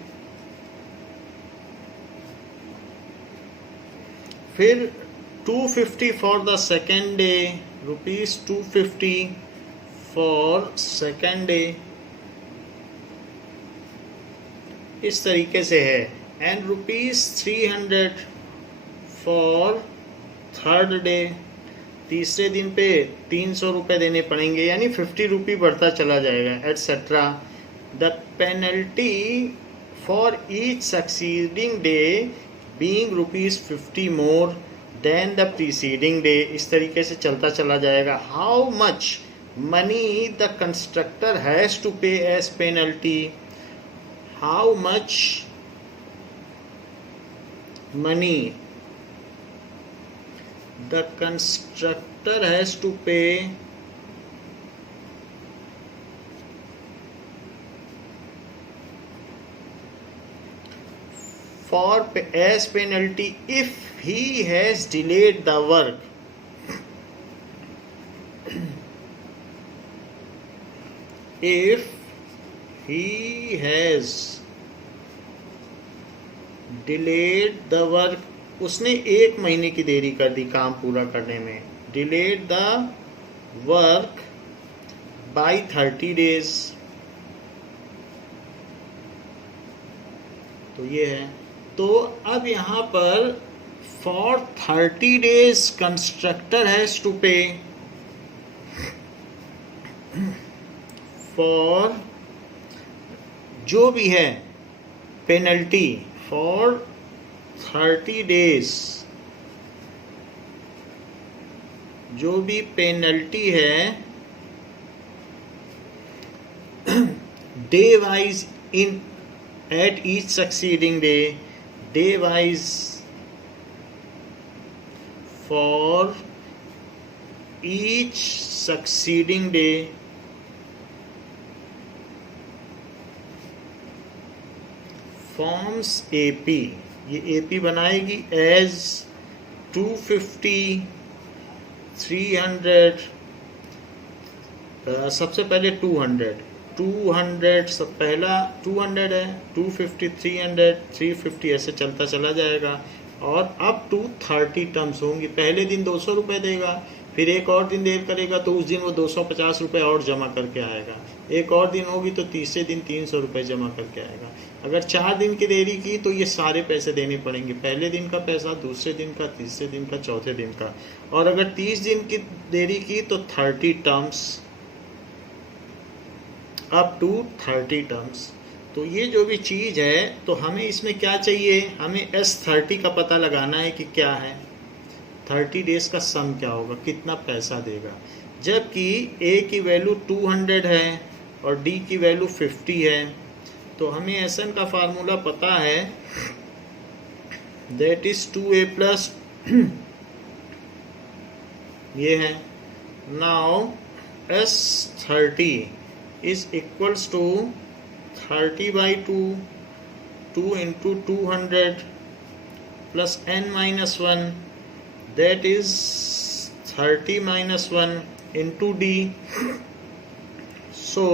फिर 250 for the second day, ₹250 for second day, इस तरीके से है। एंड ₹300 फॉर थर्ड डे, तीसरे दिन पे 300 रुपये देने पड़ेंगे, यानी 50 रुपये बढ़ता चला जाएगा, etcetera. The penalty for each succeeding day being ₹50 more than the preceding day, इस तरीके से चलता चला जाएगा। How much money the constructor has to pay as penalty, how much money the constructor has to pay for as penalty if he has delayed the work, if he has delayed the work, उसने 1 महीने की देरी कर दी काम पूरा करने में, delayed the work by 30 days, तो ये है। तो अब यहाँ पर for 30 days constructor has to pay for जो भी है पेनल्टी फॉर 30 डेज, जो भी पेनल्टी है day wise in at each succeeding day, day wise for each succeeding day, forms AP, ये एपी बनाएगी एज 250, 300, सबसे पहले 200 सब पहला 200 है, 250, 300, 350 ऐसे चलता चला जाएगा। और अप टू 30 टर्म्स होंगी। पहले दिन 200 रुपये देगा, फिर एक और दिन देर करेगा तो उस दिन वो 250 रुपये और जमा करके आएगा, एक और दिन होगी तो तीसरे दिन 300 रुपये जमा करके आएगा। अगर 4 दिन की देरी की तो ये सारे पैसे देने पड़ेंगे, पहले दिन का पैसा, दूसरे दिन का, तीसरे दिन का, चौथे दिन का। और अगर 30 दिन की देरी की तो 30 टर्म्स, अप टू 30 टर्म्स। तो ये जो भी चीज़ है, तो हमें इसमें क्या चाहिए, हमें S30 का पता लगाना है कि क्या है, 30 डेज का सम क्या होगा, कितना पैसा देगा। जबकि A की वैल्यू 200 है और D की वैल्यू 50 है, तो हमें SN का फार्मूला पता है, दैट इज 2A प्लस ये है। Now S30 is equals to 30/2, 2 into 200 plus n minus 1, that is 30 minus 1 into D. So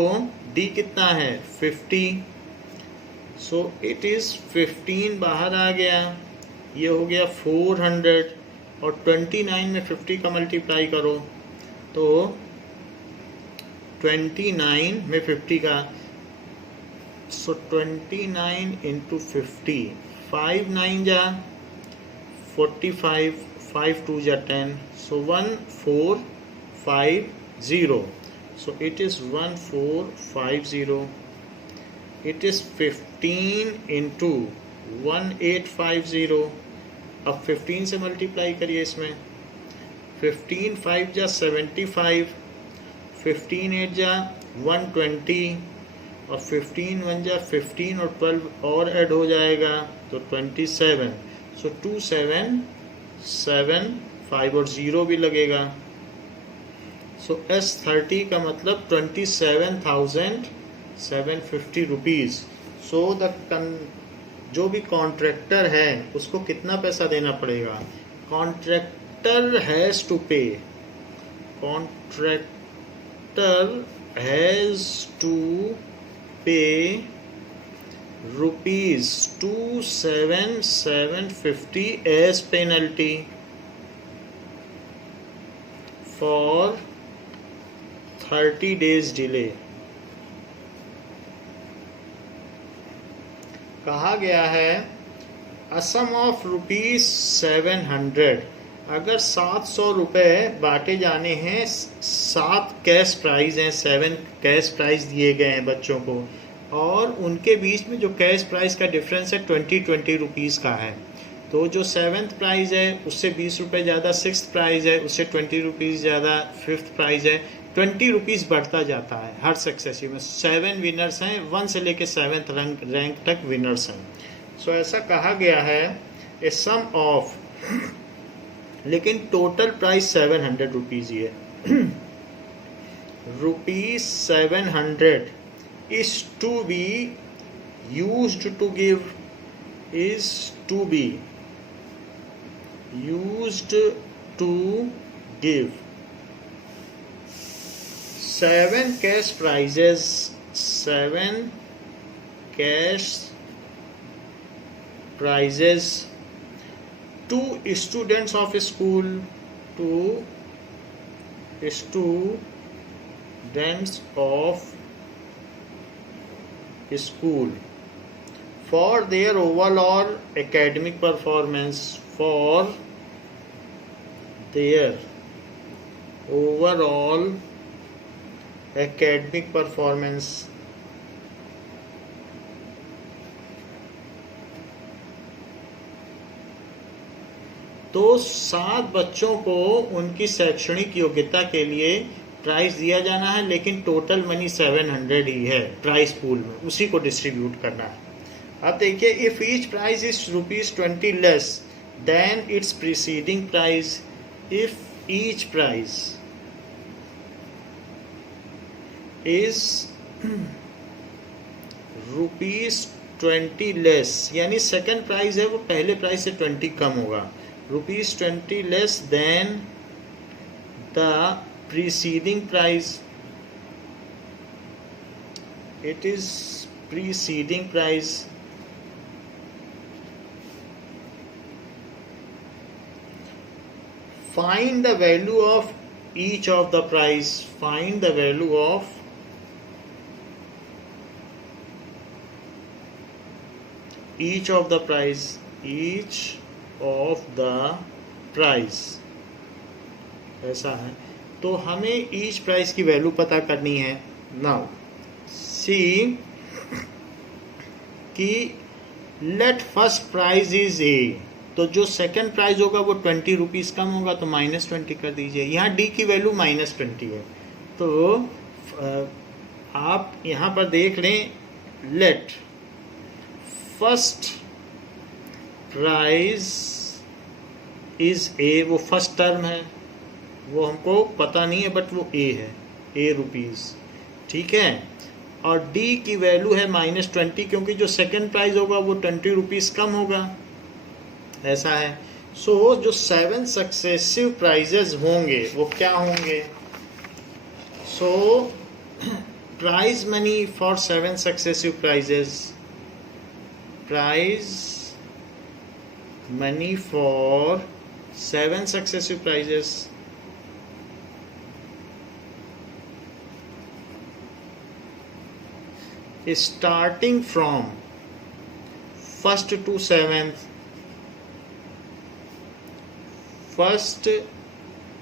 D कितना है 50, so it is 15 बाहर आ गया, ये हो गया 400 और 29 में 50 का मल्टीप्लाई करो तो 29 में 50 का, सो 29 इंटू 50, 5 9 जा 45, 5 2 जा 10, so 1450, so it is 1450, it is 15 into 1850। अब 15 से मल्टीप्लाई करिए इसमें, 15 5 जा 75, 15 8 जा 120 और 15 1 जा 15 और 12 और ऐड हो जाएगा तो 27, सो 2775 और 0 भी लगेगा। सो S30 का मतलब 27,750 रुपीज़। सो द जो भी कॉन्ट्रैक्टर है उसको कितना पैसा देना पड़ेगा, कॉन्ट्रैक्टर हैज़ टू पे, कॉन्ट्रैक्टर हैज़ टू पे ₹2,750 as penalty for 30 days delay। कहा गया है a sum of ₹700, अगर 700 रुपये बांटे जाने हैं, 7 कैश प्राइज हैं, 7 कैश प्राइज दिए गए हैं बच्चों को, और उनके बीच में जो कैश प्राइस का डिफरेंस है 20 रुपीज़ का है, तो जो 7th प्राइज़ है उससे 20 रुपये ज़्यादा 6th प्राइज़ है, उससे 20 रुपीज़ ज़्यादा 5th प्राइज़ है, 20 रुपीज़ बढ़ता जाता है हर सक्सेसिव में। 7 विनर्स हैं, 1 से लेके 7th रैंक तक विनर्स हैं। सो ऐसा कहा गया है ए सम ऑफ, लेकिन टोटल प्राइस 700 रुपीज़ ही है। ₹700 is to be used to give, is to be used to give 7 cash prizes, 7 cash prizes to students of school, to students of school for their overall academic performance, for their overall academic performance। तो 7 बच्चों को उनकी शैक्षणिक योग्यता के लिए प्राइस दिया जाना है, लेकिन टोटल मनी 700 ही है प्राइस पूल में, उसी को डिस्ट्रीब्यूट करना है। अब देखिए, if each price is ₹20 less than it's preceding price, if each price is ₹20 less, यानी सेकंड प्राइस है वो पहले प्राइस से 20 कम होगा, ₹20 less than the preceding price, it is preceding price, find the value of each of the price, find the value of each of the price, each of the price, ऐसा है। तो हमें ईच प्राइस की वैल्यू पता करनी है। नाउ सी कि let first prize is a, तो जो सेकंड प्राइज होगा वो 20 रुपीज़ कम होगा, तो -20 कर दीजिए। यहाँ डी की वैल्यू -20 है, तो आप यहाँ पर देख लें, let first prize is a, वो फर्स्ट टर्म है, वो हमको पता नहीं है बट वो ए है, ए रुपीज़, ठीक है। और डी की वैल्यू है -20, क्योंकि जो सेकंड प्राइस होगा वो 20 रुपीज़ कम होगा, ऐसा है। सो जो 7 सक्सेसिव प्राइजेस होंगे वो क्या होंगे? So prize money for 7 successive prizes, prize money for 7 successive prizes starting from 1st to 7th, 1st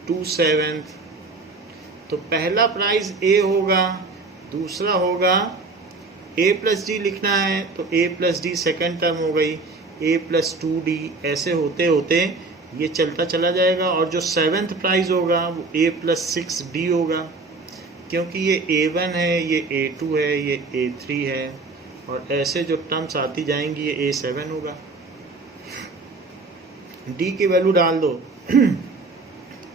to 7th, तो पहला प्राइज ए होगा, दूसरा होगा a प्लस डी लिखना है तो a plus D second term हो गई, a प्लस 2d, ऐसे होते होते ये चलता चला जाएगा। और जो 7th प्राइज होगा वो a प्लस 6d होगा, क्योंकि ये A1 है, ये A2 है, ये A3 है, और ऐसे जो टर्म्स आती जाएंगी ये A7 होगा। D की वैल्यू डाल दो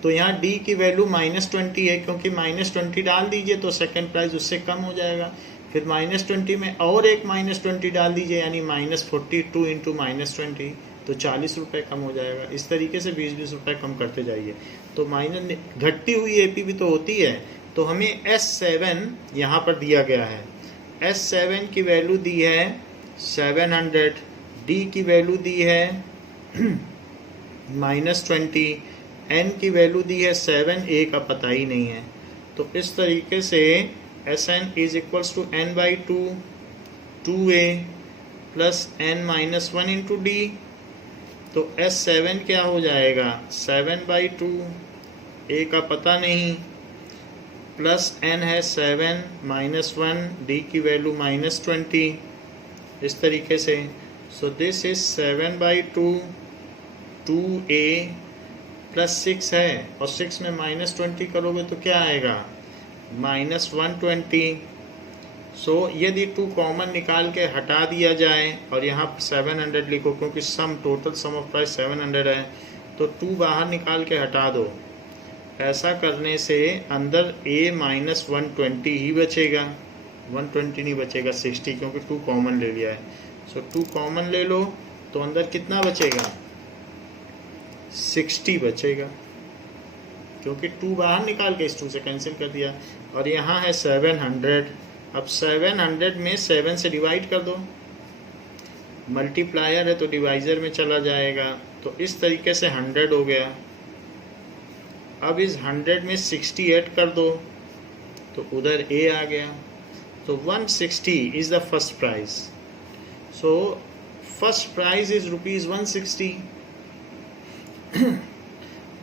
तो यहाँ D की वैल्यू -20 है, क्योंकि -20 डाल दीजिए तो सेकंड प्राइस उससे कम हो जाएगा। फिर -20 में और एक -20 डाल दीजिए, यानी -42 इंटू -20, तो 40 रुपये कम हो जाएगा। इस तरीके से 20-20 रुपये कम करते जाइए, तो माइनस घटती हुई AP भी तो होती है। तो हमें S7 यहाँ पर दिया गया है, S7 की वैल्यू दी है 700, डी की वैल्यू दी है -20, एन की वैल्यू दी है 7, ए का पता ही नहीं है। तो इस तरीके से Sn is equals to n/2 2a plus n-1 into d. तो S7 क्या हो जाएगा 7/2, a का पता नहीं, प्लस n है 7 -1, डी की वैल्यू -20, इस तरीके से। So this is 7/2 2a plus 6 है, और 6 में -20 करोगे तो क्या आएगा -120। सो यदि 2 कॉमन निकाल के हटा दिया जाए और यहाँ 700 लिखो, क्योंकि टोटल सम ऑफ प्राइस 700 है, तो 2 बाहर निकाल के हटा दो। ऐसा करने से अंदर a -120 ही बचेगा, 120 नहीं बचेगा, 60, क्योंकि 2 कॉमन ले लिया है। सो 2 कॉमन ले लो तो अंदर कितना बचेगा 60 बचेगा, क्योंकि 2 बाहर निकाल के इस 2 से कैंसिल कर दिया। और यहाँ है 700, अब 700 में 7 से डिवाइड कर दो, मल्टीप्लायर है तो डिवाइजर में चला जाएगा, तो इस तरीके से 100 हो गया। अब इस 100 में 60 ऐड कर दो तो उधर a आ गया। तो 160 is the first prize. So first prize is ₹160।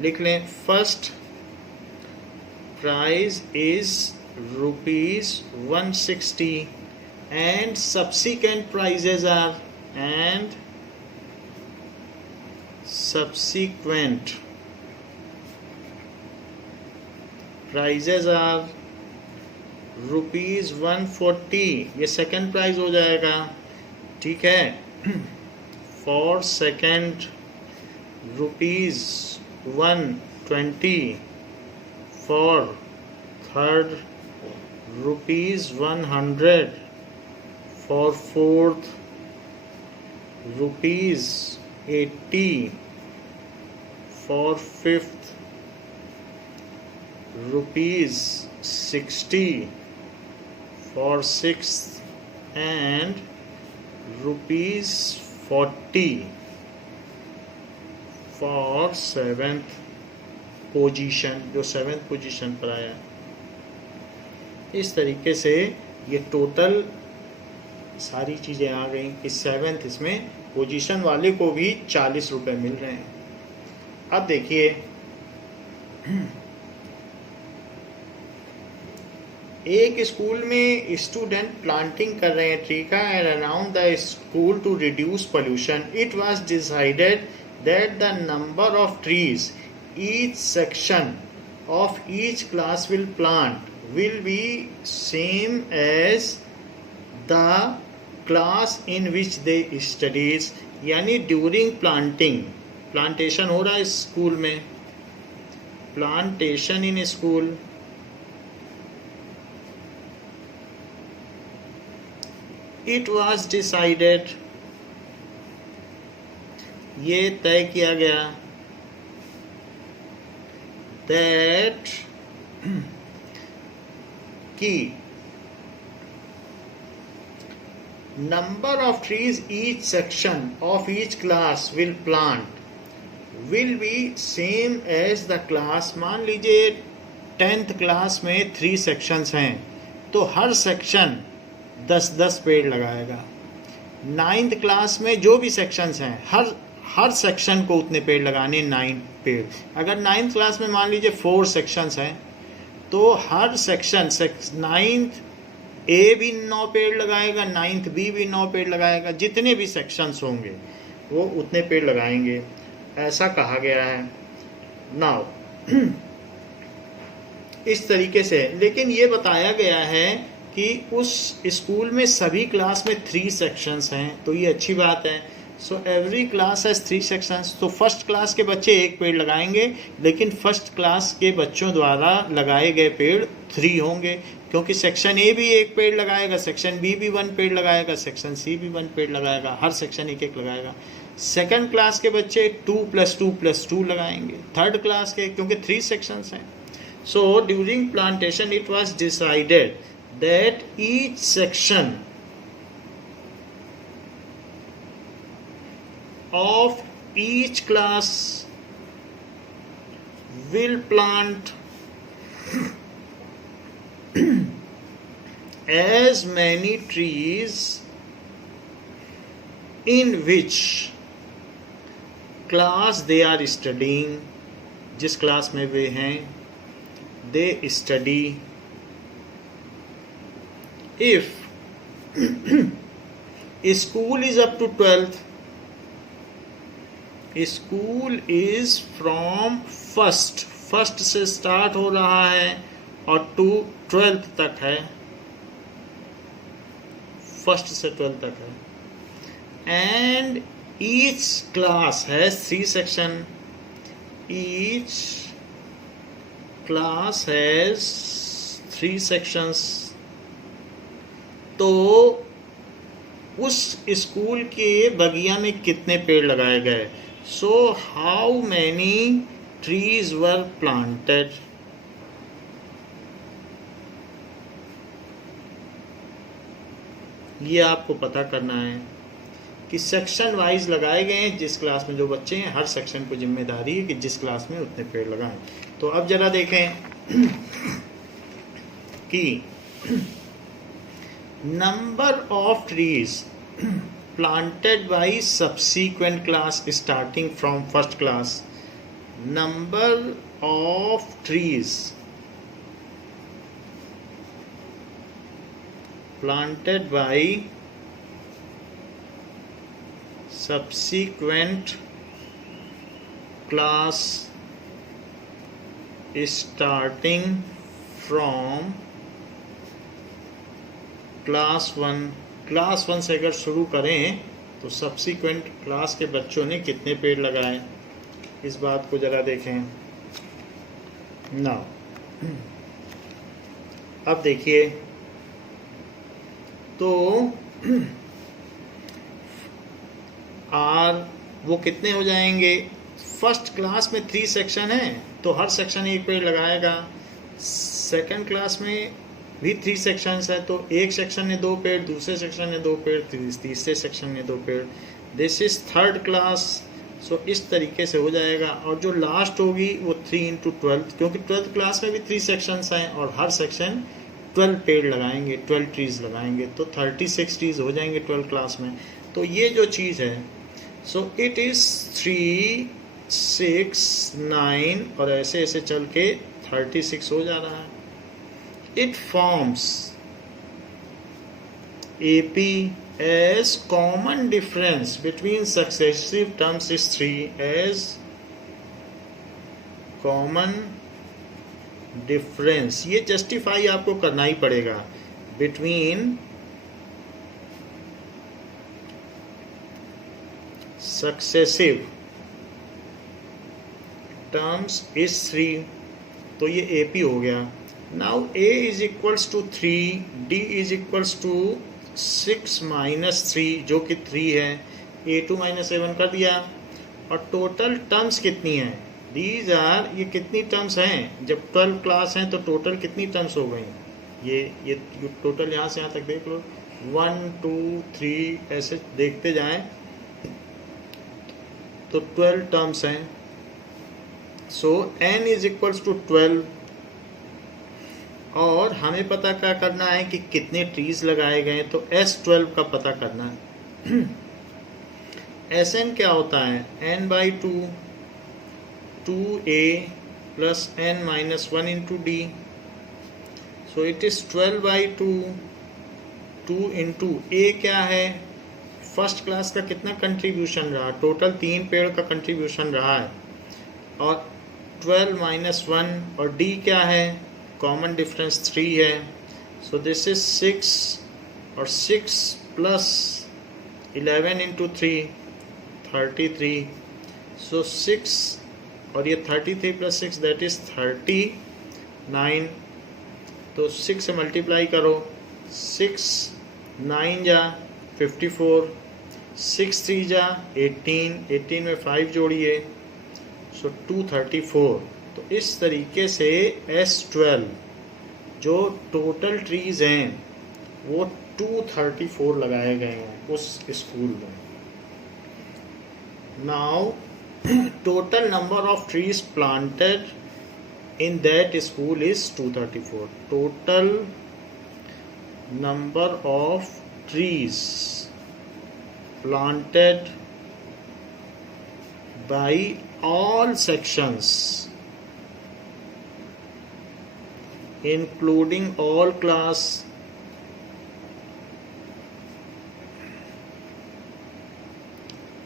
लिख लें, first prize is ₹160 and subsequent prizes are prizes are ₹140। ये सेकंड प्राइज हो जाएगा, ठीक है। For second ₹120, for third ₹100, for fourth ₹80, for fifth ₹60, for sixth and ₹40 for seventh position, जो 7th पोजीशन पर आया। इस तरीके से ये टोटल सारी चीज़ें आ गई कि 7th इसमें पोजीशन वाले को भी 40 रुपये मिल रहे हैं। अब देखिए, एक स्कूल में स्टूडेंट प्लांटिंग कर रहे हैं ट्री का and around the school to reduce pollution it was decided that the number of trees each section of each class will plant will be same as the class in which they studies. यानी ड्यूरिंग प्लांटिंग, प्लांटेशन हो रहा है स्कूल में, plantation in school, it was decided, ये तय किया गया, दैट कि number of trees each section of each class will plant will be same as the class. मान लीजिए 10th क्लास में 3 सेक्शंस हैं, तो हर सेक्शन 10-10 पेड़ लगाएगा। 9th क्लास में जो भी सेक्शंस हैं, हर सेक्शन को उतने पेड़ लगाने, 9 पेड़। अगर 9th क्लास में मान लीजिए 4 सेक्शंस हैं, तो हर सेक्शन 9th ए भी 9 पेड़ लगाएगा, 9th बी भी 9 पेड़ लगाएगा, जितने भी सेक्शंस होंगे वो उतने पेड़ लगाएंगे, ऐसा कहा गया है। नाउ इस तरीके से, लेकिन ये बताया गया है कि उस स्कूल में सभी क्लास में 3 सेक्शंस हैं, तो ये अच्छी बात है। So every class has 3 sections. तो फर्स्ट क्लास के बच्चे 1 पेड़ लगाएंगे, लेकिन फर्स्ट क्लास के बच्चों द्वारा लगाए गए पेड़ 3 होंगे, क्योंकि सेक्शन ए भी 1 पेड़ लगाएगा, सेक्शन बी भी 1 पेड़ लगाएगा, सेक्शन सी भी 1 पेड़ लगाएगा, हर सेक्शन 1-1 लगाएगा। सेकंड क्लास के बच्चे 2+2+2 लगाएंगे, थर्ड क्लास के, क्योंकि 3 सेक्शंस हैं। So during plantation it was decided that each section of each class will plant as many trees in which class they are studying, जिस क्लास में वे हैं, they study. If school is up to 12th, school is from first से स्टार्ट हो रहा है और टू 12th तक है, फर्स्ट से 12th तक है, एंड ईच क्लास है 3 section, each class has 3 sections. तो उस स्कूल के बगिया में कितने पेड़ लगाए गए? So how many trees were planted? ये आपको पता करना है कि सेक्शन वाइज लगाए गए हैं. जिस क्लास में जो बच्चे हैं, हर सेक्शन को जिम्मेदारी है कि जिस क्लास में उतने पेड़ लगाएं. तो अब जरा देखें कि number of trees planted by subsequent class starting from first class. Number of trees planted by subsequent class starting from class 1. Class 1 से अगर शुरू करें तो सब्सिक्वेंट क्लास के बच्चों ने कितने पेड़ लगाए, इस बात को जरा देखें. नाउ अब देखिए, तो आर वो कितने हो जाएंगे? फर्स्ट क्लास में 3 सेक्शन है तो हर सेक्शन एक पेड़ लगाएगा. सेकंड क्लास में भी 3 सेक्शंस है तो एक सेक्शन ने 2 पेड़, दूसरे सेक्शन ने 2 पेड़, तीसरे सेक्शन ने 2 पेड़. This is third class. So इस तरीके से हो जाएगा. और जो लास्ट होगी वो 3 into 12, क्योंकि 12th क्लास में भी 3 सेक्शंस हैं और हर सेक्शन 12 पेड़ लगाएंगे, 12 ट्रीज लगाएंगे, तो 36 ट्रीज हो जाएंगे 12 क्लास में. तो ये जो चीज़ है, सो इट इज़ 3, 6, 9 और ऐसे ऐसे चल के 36 हो जा रहा है. It forms AP as common difference between successive terms is 3 as common difference. ये जस्टिफाई आपको करना ही पड़ेगा. between successive terms is 3. तो ये AP हो गया. Now A is equals to 3, D is equals to 6 minus 3 जो कि 3 है. A2 minus A1 कर दिया. और टोटल टर्म्स कितनी हैं? These are, ये कितनी टर्म्स हैं? जब 12 क्लास हैं तो टोटल कितनी टर्म्स हो गई? ये टोटल यहाँ से यहाँ तक देख लो, 1 2 3 ऐसे देखते जाएं तो 12 टर्म्स हैं. सो N is equals to 12. और हमें पता क्या करना है कि कितने ट्रीज लगाए गए, तो S12 का पता करना है. Sn क्या होता है? n/2 2a plus n minus 1 into d. So it is 12/2 2 into a क्या है? फर्स्ट क्लास का कितना कंट्रीब्यूशन रहा? टोटल 3 पेड़ का कंट्रीब्यूशन रहा है. और 12 minus 1 और d क्या है? कॉमन डिफरेंस 3 है. सो दिस इज 6 और 6 प्लस 11 into 3 33. सो 6 और ये 33 प्लस 6 दैट इज 39. तो 6 से मल्टीप्लाई करो. 6 9 जा 54, 6 3 जा 18, 18 में 5 जोड़िए, सो 234. तो इस तरीके से S12 जो टोटल ट्रीज हैं वो 234 लगाए गए हैं उस स्कूल में. Now, total number of trees planted in that school is 234. Total number of trees planted by all sections, including all class,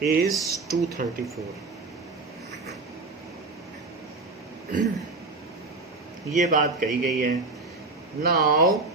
is 234. ये बात कही गई है. Now